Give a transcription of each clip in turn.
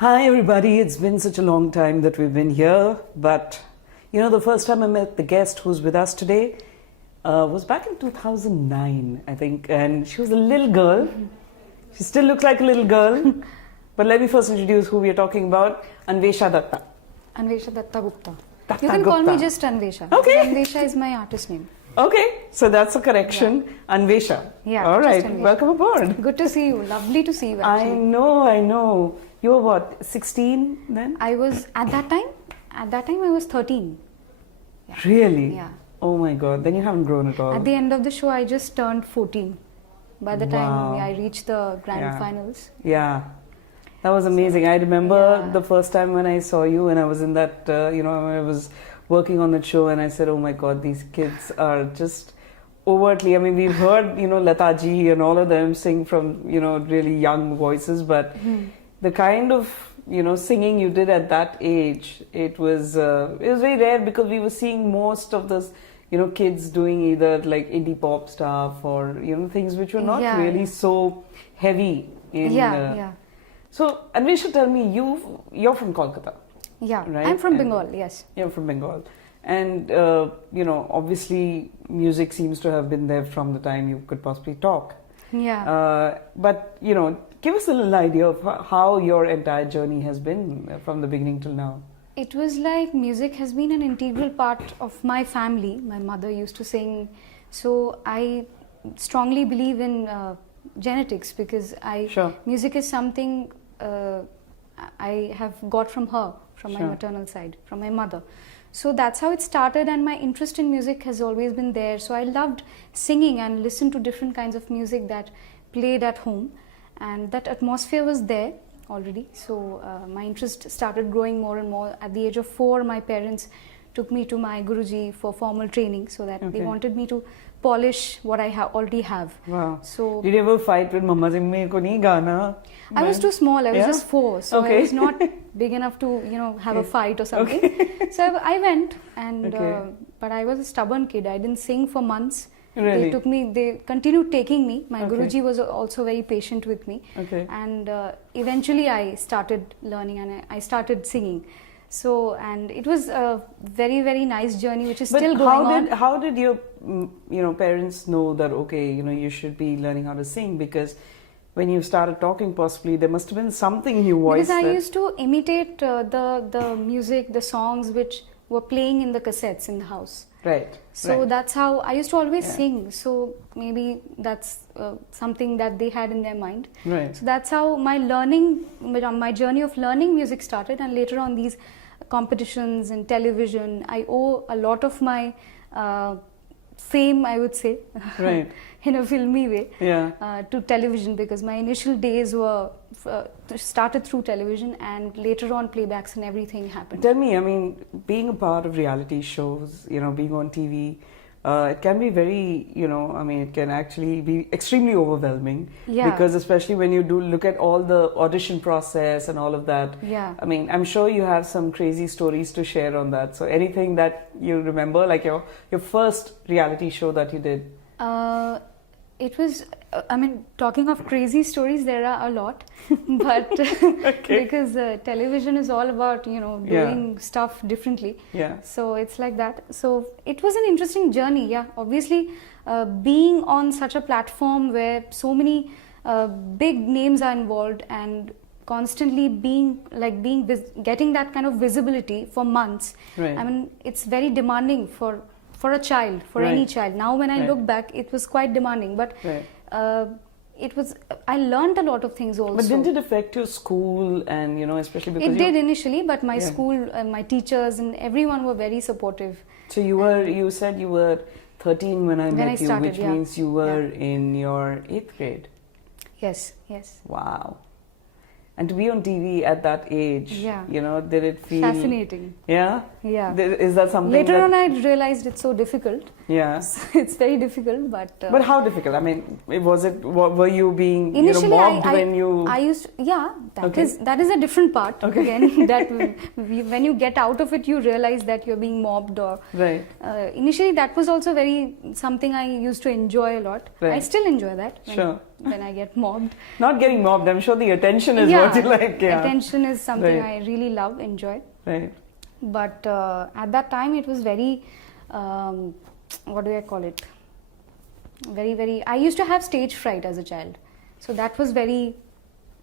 Hi everybody, it's been such a long time that we've been here, but you know, the first time I met the guest who's with us today was back in 2009, I think, and she was a little girl. She still looks like a little girl, but let me first introduce who we are talking about, Anwesshaa Datta. Anwesshaa Datta Gupta. Datta You can call Gupta. me just Anwesshaa. Okay. Anwesshaa is my artist name. Okay, so that's a correction, Anwesshaa. Yeah, all right, just Anwesshaa. welcome aboard. Good to see you. Lovely to see you actually. I know. You were what, 16 then? I was, at that time I was 13. Yeah. Really? Yeah. Oh my god, then you haven't grown at all. At the end of the show, I just turned 14. By the time Wow. I reached the grand Yeah. finals. Yeah, that was amazing. I remember Yeah. the first time when I saw you, and I was in that, I was working on that show, and I said, oh my god, these kids are just overtly, I mean, we've heard, Lataji and all of them sing from, really young voices, but the kind of, singing you did at that age, it was very rare because we were seeing most of this, kids doing either like indie pop stuff or, things which were not really so heavy in... Yeah. So, Anwesshaa, tell me, you're from Kolkata. Yeah, right? I'm from And Bengal, yes. You're from Bengal. And, obviously music seems to have been there from the time you could possibly talk. Yeah. But, give us a little idea of how your entire journey has been from the beginning till now. It was like music has been an integral part of my family. My mother used to sing. So I strongly believe in genetics because music is something I have got from her, from my maternal side, from my mother. So that's how it started, and my interest in music has always been there. So I loved singing and listened to different kinds of music that played at home, and that atmosphere was there already. So my interest started growing more and more. At the age of 4, my parents took me to my Guruji for formal training, so that they wanted me to polish what I already have. Wow. So did you ever fight with Mama saying, "Mere ko nahi gaana"? I was too small. I was just 4, so I was not big enough to have a fight or something. So I went, and but I was a stubborn kid. I didn't sing for months. Really? They continued taking me. My Guruji was also very patient with me. And eventually I started learning and I started singing. So, and it was a very, very nice journey, which is still going on. How did your, parents know that, okay, you should be learning how to sing? Because when you started talking, possibly, there must have been something in your voice. Because I used to imitate the music, the songs which were playing in the cassettes in the house. Right. So that's how I used to always sing. So maybe that's something that they had in their mind. Right. So that's how my journey of learning music started, and later on these competitions and television, I owe a lot of my fame, I would say, right. in a filmy way, to television, because my initial days were started through television, and later on playbacks and everything happened. Tell me, I mean, being a part of reality shows, being on TV, it can be very, it can actually be extremely overwhelming. Yeah. Because especially when you do look at all the audition process and all of that. Yeah. I mean, I'm sure you have some crazy stories to share on that. So anything that you remember, like your first reality show that you did? It was, talking of crazy stories, there are a lot, but because television is all about, doing stuff differently. Yeah. So it's like that. So it was an interesting journey. Yeah. Obviously, being on such a platform where so many big names are involved, and constantly getting that kind of visibility for months. Right. I mean, it's very demanding for a child, for any child. Now when I look back, it was quite demanding, but I learned a lot of things also. But didn't it affect your school, and especially because it did initially, but my school, my teachers and everyone were very supportive. So you said you were 13 when I met you, which means you were in your 8th grade. Yes. Wow. And to be on TV at that age, did it feel... Fascinating. Yeah? Yeah. Is that something Later on I realized it's so difficult. Yeah. So it's very difficult, but... But how difficult? I mean, were you being initially, mobbed when you... I used to, yeah, that is a different part. Okay. Again, that when you get out of it, you realize that you're being mobbed or... Right. Initially, that was also something I used to enjoy a lot. Right. I still enjoy that Sure. when I get mobbed. Not getting mobbed, I'm sure the attention is what you like. Yeah. Attention is something I really love, enjoy. Right. But at that time, it was very... what do I call it? Very... I used to have stage fright as a child. So that was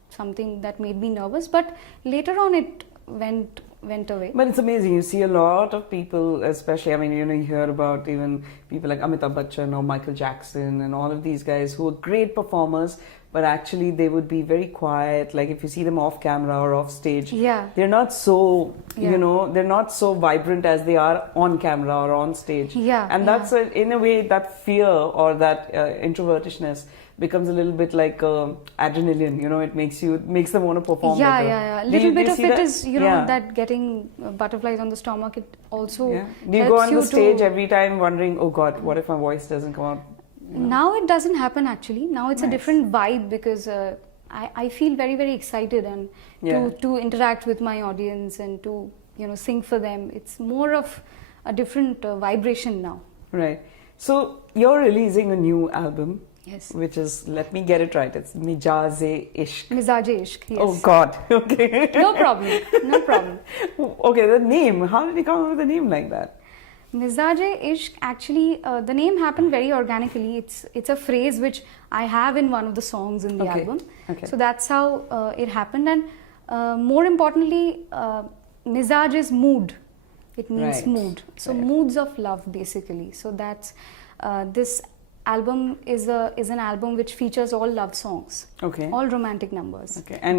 something that made me nervous. But later on, it went away. But it's amazing. You see a lot of people, especially, I mean, you hear about even people like Amitabh Bachchan or Michael Jackson and all of these guys who are great performers, but actually they would be very quiet. Like if you see them off camera or off stage, they're not so, they're not so vibrant as they are on camera or on stage. Yeah. And that's, in a way, that fear or that introvertishness becomes a little bit like adrenaline, it makes them want to perform better. Yeah. A little bit of it is, that getting butterflies on the stomach, it also Do you go on the stage every time wondering, oh God, what if my voice doesn't come out? Now it doesn't happen actually. Now it's a different vibe because I feel very, very excited and to interact with my audience and to, sing for them. It's more of a different vibration now. Right. So you're releasing a new album. Yes. Which is, let me get it right, it's Mizaaj-e-Ishq. Mizaaj-e-Ishq, yes. Oh God, okay. No problem. Okay, the name, how did you come up with a name like that? Mizaaj-e-Ishq, actually, the name happened very organically. It's a phrase which I have in one of the songs in the album. Okay. So that's how it happened. And more importantly, Mizaaj is mood. It means mood. So moods of love, basically. So that's this album is an album which features all love songs. Okay. All romantic numbers. Okay. And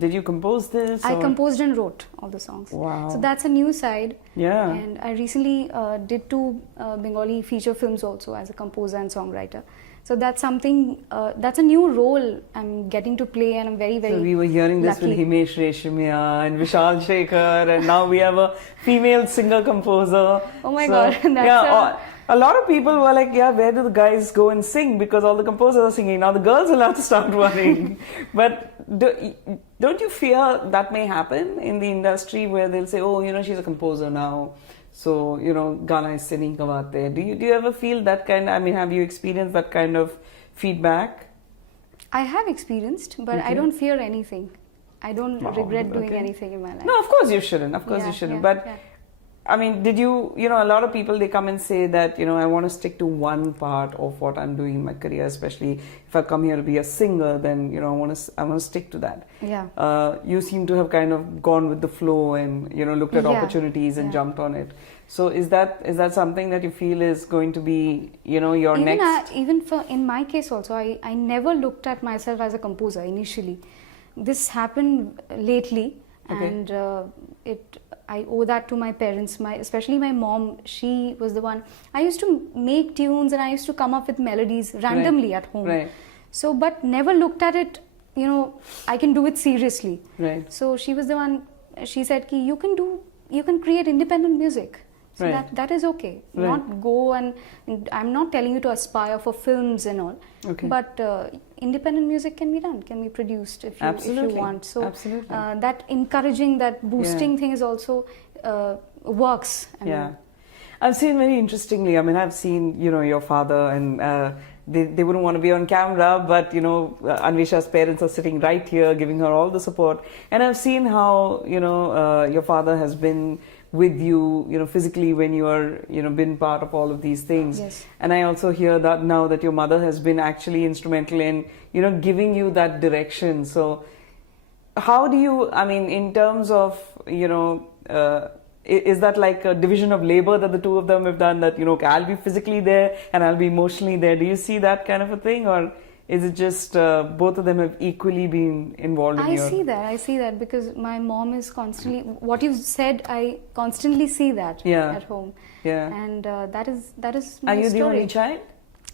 did you compose this? I composed and wrote all the songs. Wow. So that's a new side. Yeah. And I recently did 2 Bengali feature films also as a composer and songwriter. So that's something, that's a new role I'm getting to play, and I'm very, very So we were hearing this lucky. with Himesh Reshamia and Vishal Shekhar, and now we have a female singer-composer. Oh my God. That's a lot of people were like, where do the guys go and sing? Because all the composers are singing. Now the girls will have to start worrying. But don't you fear that may happen in the industry where they'll say, oh, she's a composer now, so, Gana is singing kawate. Do you ever feel that kind? I mean, have you experienced that kind of feedback? I have experienced, but I don't fear anything. I don't regret doing anything in my life. No, of course you shouldn't. Of course you shouldn't. But I mean, did you, a lot of people, they come and say that, I want to stick to one part of what I'm doing in my career, especially if I come here to be a singer, then, I want to stick to that. Yeah. You seem to have kind of gone with the flow and, looked at opportunities and jumped on it. So is that something that you feel is going to be, your next? Even in my case also, I never looked at myself as a composer initially. This happened lately, and I owe that to my parents, especially my mom. She was the one. I used to make tunes and I used to come up with melodies randomly at home. Right. So, but never looked at it, I can do it seriously. Right. So she was the one, she said, you can create independent music. So that is okay. Not go and I'm not telling you to aspire for films and all. Okay. But independent music can be done, can be produced if you want. So that encouraging, that boosting thing is also works. I've seen very interestingly. I mean, I've seen your father and they wouldn't want to be on camera, but Anwessha's parents are sitting right here, giving her all the support. And I've seen how your father has been with you, physically when you are, been part of all of these things. Yes. And I also hear that now that your mother has been actually instrumental in, giving you that direction. So how do you, I mean, in terms of, is that like a division of labor that the two of them have done, that, okay, I'll be physically there and I'll be emotionally there. Do you see that kind of a thing, or is it just both of them have equally been involved in I see that because my mom is constantly, what you said, I constantly see that at home. Yeah. And that is my story. Are you the only child?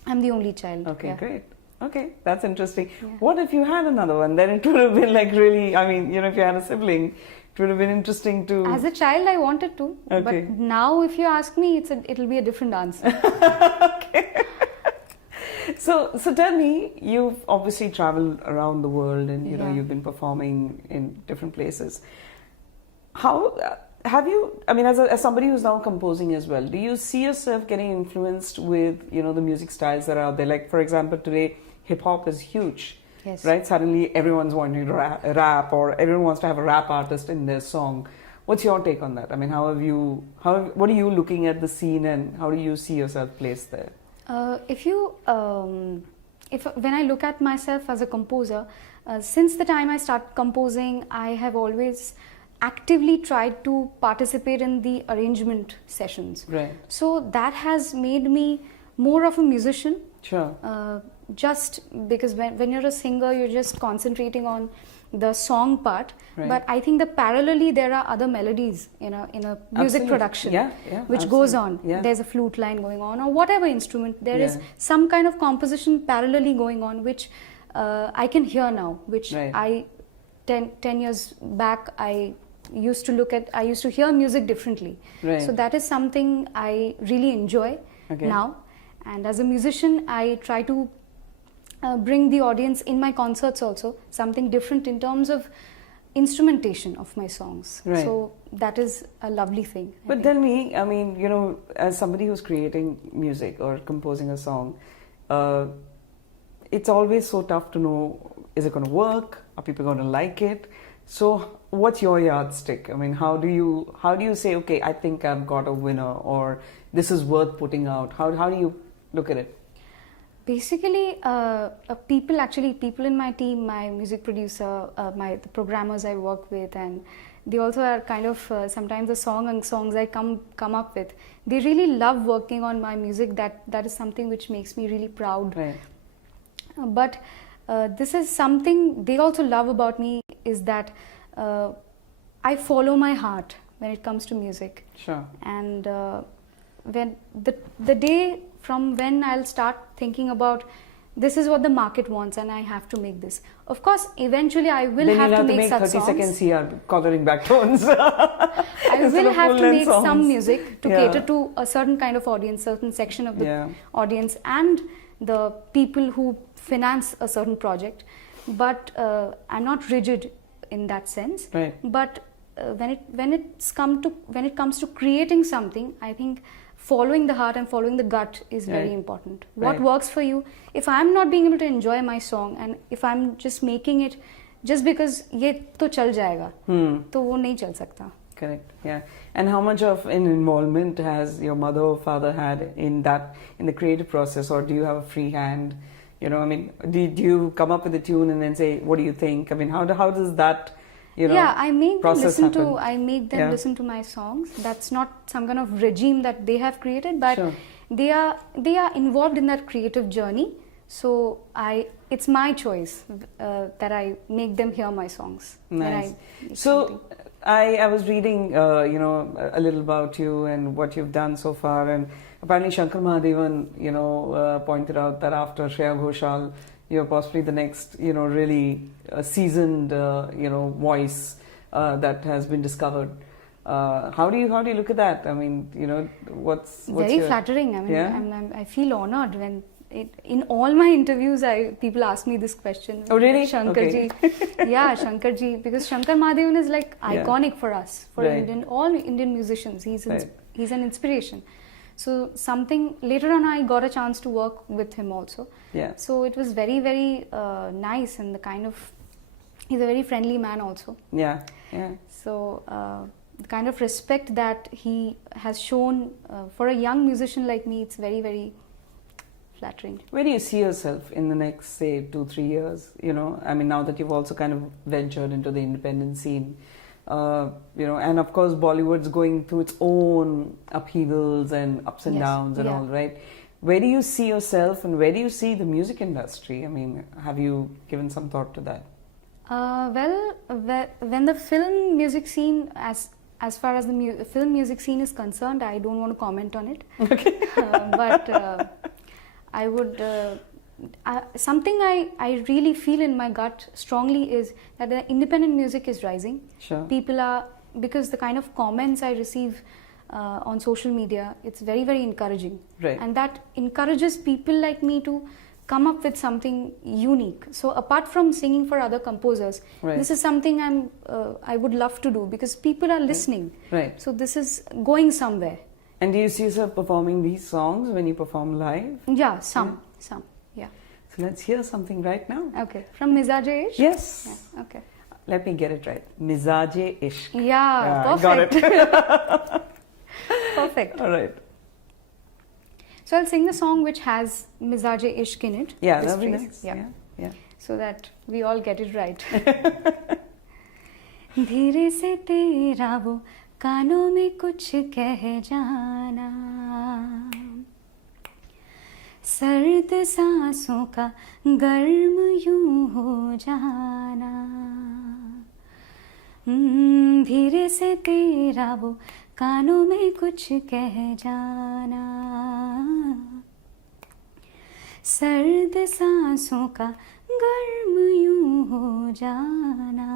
I'm the only child. Okay, great. Okay, that's interesting. Yeah. What if you had another one? Then it would have been like really, I mean, if you had a sibling, It would have been interesting to... As a child, I wanted to. Okay. But now, if you ask me, it'll be a different answer. Okay. So tell me, you've obviously traveled around the world and, you know, you've been performing in different places. How have you, I mean, as somebody who's now composing as well, do you see yourself getting influenced with, you know, the music styles that are out there? Like, for example, today, hip hop is huge. Yes. Right? Suddenly everyone's wanting to rap, or everyone wants to have a rap artist in their song. What's your take on that? I mean, what are you looking at the scene, and how do you see yourself placed there? When I look at myself as a composer, since the time I started composing, I have always actively tried to participate in the arrangement sessions. Right. So that has made me more of a musician. Sure. Just because when you're a singer, you're just concentrating on the song part. Right. But I think that parallelly there are other melodies in a music absolutely. Production, which absolutely. goes on. Yeah. There's a flute line going on, or whatever instrument. There is some kind of composition parallelly going on, which I can hear now. Which right. 10 years back, I used to hear music differently. Right. So that is something I really enjoy now. And as a musician, I try to bring the audience in my concerts also, something different in terms of instrumentation of my songs. Right. So that is a lovely thing. But tell me, I mean, you know, as somebody who's creating music or composing a song, it's always so tough to know, is it going to work? Are people going to like it? So what's your yardstick? I mean, how do you say, okay, I think I've got a winner, or this is worth putting out? How do you look at it? Basically, people in my team, my music producer, the programmers I work with, and they also are kind of sometimes the songs I come up with. They really love working on my music. That is something which makes me really proud. Right. But this is something they also love about me, is that I follow my heart when it comes to music. Sure. And when the day from when I'll start thinking about, this is what the market wants and I have to make this. Of course, eventually I will have to make such 30 songs. seconds here, coloring back tones. I will have to make some music to cater to a certain kind of audience, certain section of the audience, and the people who finance a certain project. But I'm not rigid in that sense. Right. But when it comes to creating something, I think following the heart and following the gut is very important. What works for you? If I'm not being able to enjoy my song, and if I'm just making it just because ये तो चल जाएगा, तो वो नहीं चल सकता. Correct. Yeah. And how much of an involvement has your mother or father had in the creative process, or do you have a free hand? You know, I mean, do you come up with a tune and then say, what do you think? I mean, how does that, you know, I make them listen happen? I make them listen to my songs. That's not some kind of regime that they have created, but they are involved in that creative journey. So it's my choice that I make them hear my songs. Nice. So I was reading, you know, a little about you and what you've done so far, and apparently Shankar Mahadevan, you know, pointed out that after Shreya Ghoshal, you're possibly the next, you know, really seasoned, you know, voice that has been discovered. How do you look at that? I mean, you know, what's very flattering. I mean, I feel honored when in all my interviews, people ask me this question. Oh, really? Shankarji. Yeah, Shankarji, because Shankar Mahadevan is like iconic for us, for all Indian musicians. He's an inspiration. So later on I got a chance to work with him also. Yeah. So it was very, very nice, and he's a very friendly man also. Yeah. Yeah. So the kind of respect that he has shown for a young musician like me, it's very, very flattering. Where do you see yourself in the next, say, 2-3 years? You know, I mean, now that you've also kind of ventured into the independent scene, you know, and of course Bollywood's going through its own upheavals and ups and downs and all, right? Where do you see yourself, and where do you see the music industry? I mean, have you given some thought to that? Well, when the film music scene, as far as the film music scene is concerned, I don't want to comment on it. Okay. But I would something I really feel in my gut strongly is that the independent music is rising. Sure. People are, because the kind of comments I receive on social media, it's very, very encouraging. Right. And that encourages people like me to come up with something unique. So apart from singing for other composers, right. this is something I would love to do because people are listening. Right. So this is going somewhere. And do you see yourself performing these songs when you perform live? Yeah, some. Yeah. So let's hear something right now. Okay. From Mizaaj-e-Ishq? Yes. Yeah. Okay. Let me get it right. Mizaaj-e-Ishq. Yeah, perfect. Got it. Perfect. All right. So I'll sing the song which has Mizaaj-e-Ishq in it. Yeah, that'll be nice. Yeah. So that we all get it right. धीरे से तेरा वो कानों में कुछ कह जाना, सर्द सांसों का गर्म यूं हो जाना, धीरे से तेरा वो कानों में कुछ कह जाना, सर्द सांसों का गर्म यूं हो जाना,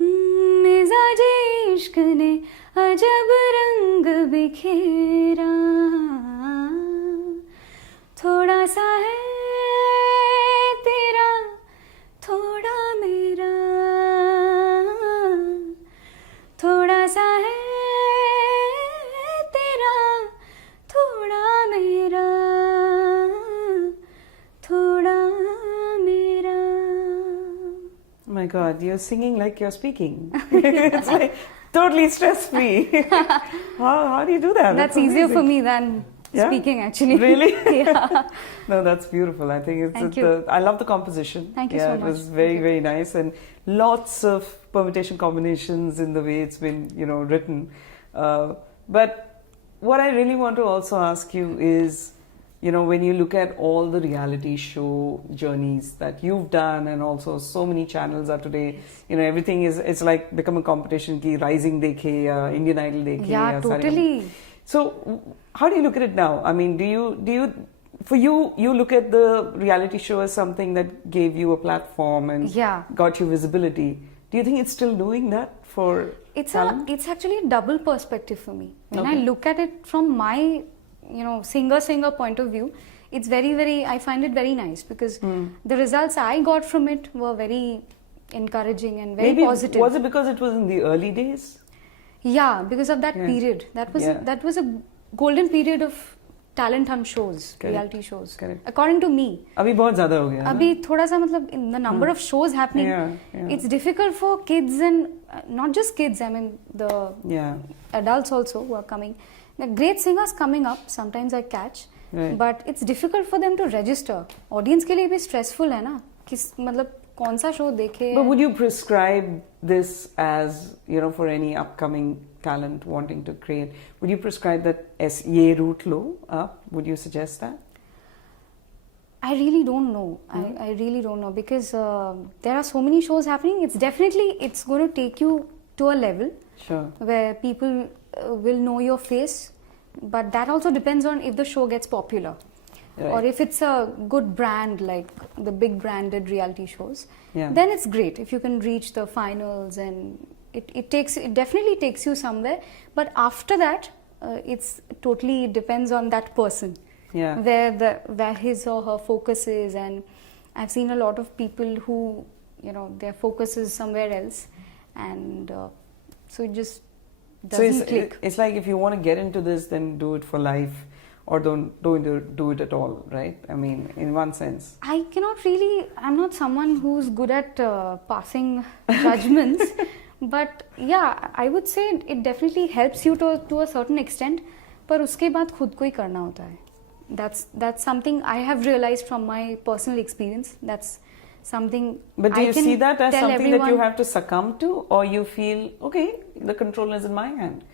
मिजाज-ए-इश्क ने अजब रंग बिखेरा, थोड़ा सा है तेरा थोड़ा मेरा, थोड़ा सा है तेरा थोड़ा मेरा, थोड़ा मेरा. Oh my God, you're singing like you're speaking. It's like totally stress-free. How do you do that? That's easier for me than speaking, actually. Really? Yeah. No, that's beautiful. I think I love the composition. Thank you so much. It was very, very nice, and lots of permutation combinations in the way it's been, written. But what I really want to also ask you is, when you look at all the reality show journeys that you've done, and also so many channels are today, everything it's like become a competition ki Rising dekhe ya Indian Idol dekhe. Yeah, totally. So how do you look at it now? I mean, do you for you look at the reality show as something that gave you a platform and got you visibility. Do you think it's still doing that for talent? It's actually a double perspective for me. When I look at it from my singer point of view, it's very, very, I find it very nice because the results I got from it were very encouraging and very positive. Was it because it was in the early days? Yeah, because of that period. That was a golden period of talent hunt shows, reality shows. Correct. According to me. Abhi bahut zyada ho gaya. Abhi thoda sa in the number of shows happening, it's difficult for kids and not just kids, I mean the adults also who are coming. The great singers coming up, sometimes I catch, but it's difficult for them to register. Audience के लिए भी stressful है ना, किस मतलब कौन सा show देखे. But would you prescribe this as for any upcoming talent wanting to create? Would you prescribe that as ye route lo up? Would you suggest that? I really don't know. I really don't know because there are so many shows happening. It's going to take you to a level where people will know your face, but that also depends on if the show gets popular or if it's a good brand like the big branded reality shows. Then it's great if you can reach the finals, and it definitely takes you somewhere. But after that, it's totally depends on that person. Where his or her focus is, and I've seen a lot of people who their focus is somewhere else, and so it just doesn't click. It's like if you want to get into this, then do it for life, or don't do it at all, right? I mean, in one sense. I cannot really. I'm not someone who's good at passing judgments, but yeah, I would say it definitely helps you to a certain extent. पर उसके बाद खुद को ही करना होता है. That's something I have realized from my personal experience. That's something. But do you see that as something that you have to succumb to, or you feel okay, the control is in my hand?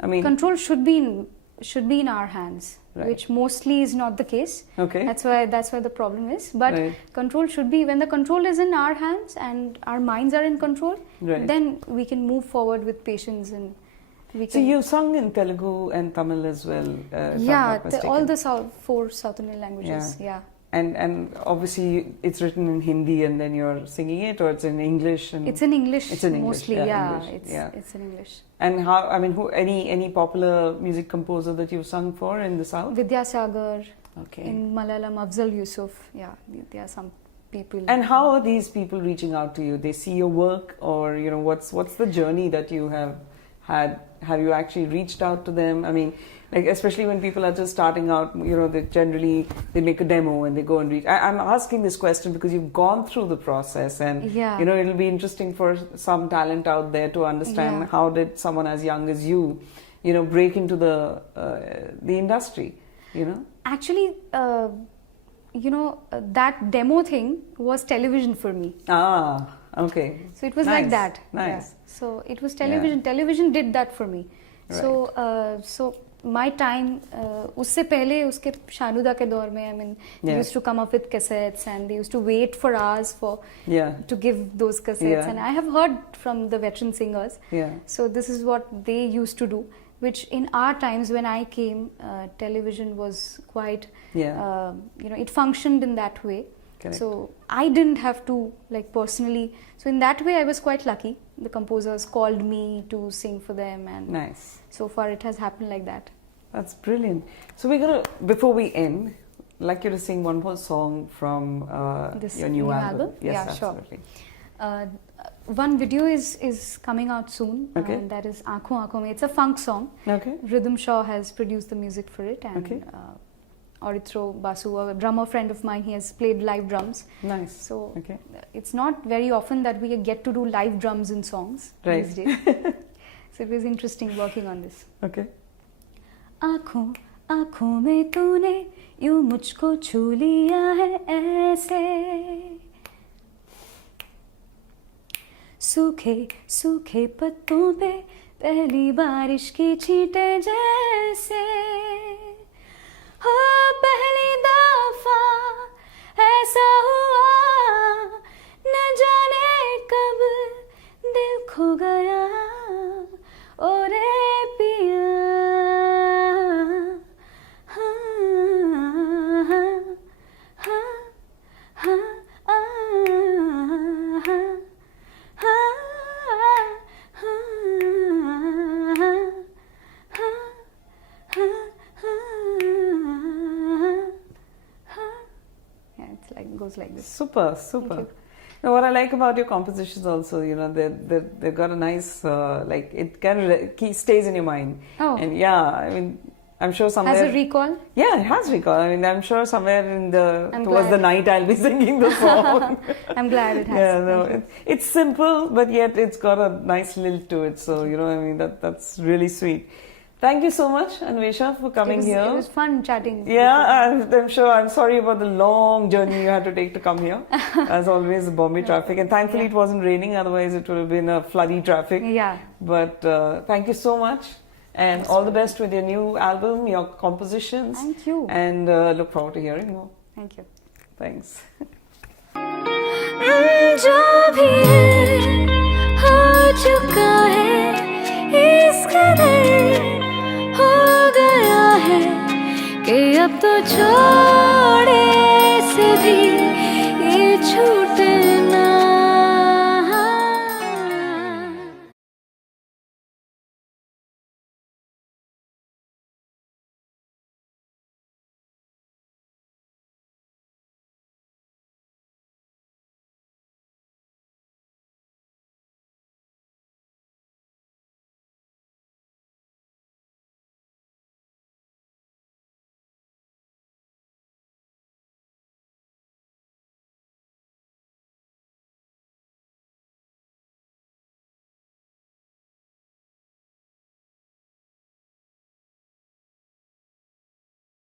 I mean, control should be in our hands, which mostly is not the case. Okay. That's where the problem is. But control should be, when the control is in our hands and our minds are in control, then we can move forward with patience and So you sung in Telugu and Tamil as well. All the four South Indian languages. Yeah. And obviously it's written in Hindi and then you're singing it, or it's in English? And it's in English. It's in English, mostly. It's in English. And how? I mean, any popular music composer that you've sung for in the South? Vidyasagar. Okay. In Malayalam, Afzal Yusuf. Yeah, there are some people. And how are these people reaching out to you? They see your work, or what's the journey that you have had? Have you actually reached out to them? I mean, like, especially when people are just starting out, they make a demo and they go and reach. I'm asking this question because you've gone through the process, and it'll be interesting for some talent out there to understand how did someone as young as you, break into the industry, Actually, that demo thing was television for me. Ah, okay. So it was like that. Nice. Yeah. So it was television. Yeah. Television did that for me. Right. So my time, usse pehle uske Shanuda ke daur mein, I mean, they used to come up with cassettes and they used to wait for hours to give those cassettes. And I have heard from the veteran singers. Yeah. So this is what they used to do, which in our times when I came, television was quite, it functioned in that way. Correct. So I didn't have to personally. So in that way I was quite lucky. The composers called me to sing for them, and nice. So far it has happened like that. That's brilliant. So we're gonna, before we end, I'd like you to sing one more song from your new album. Yes, absolutely. Sure. One video is coming out soon. Okay. And that is Aankhon Aankhon Mein. It's a funk song. Okay. Rhythm Shaw has produced the music for it, and Orithro Basu, a drummer friend of mine, he has played live drums. Nice. So it's not very often that we get to do live drums in songs these days. So it was interesting working on this. Okay. आँखों आँखों में तूने यूं मुझको छू लिया है ऐसे, सूखे सूखे पत्तों पे पहली बारिश की छींटे जैसे, हो पहली दफा ऐसा हुआ, न जाने कब दिल खो गया, ओ रे पिया, goes like this. Super. Now, what I like about your compositions also, they've got a nice, it kind of stays in your mind. Oh. And I mean, I'm sure somewhere... Has a recall? Yeah, it has recall. I mean, I'm sure somewhere towards the night I'll be singing the song. I'm glad it has. Yeah, no, it's simple, but yet it's got a nice lilt to it. So, I mean, that's really sweet. Thank you so much, Anwesshaa, for coming here. It was fun chatting. Yeah, I'm sure. I'm sorry about the long journey you had to take to come here. As always, Bombay traffic. And thankfully it wasn't raining, otherwise it would have been a floody traffic. Yeah. But thank you so much. And all the best with your new album, your compositions. Thank you. And look forward to hearing more. Thank you. Thanks. जो भी है हो चुका है, इस कदर हो गया है कि अब तो छोड़े से भी ये छूटे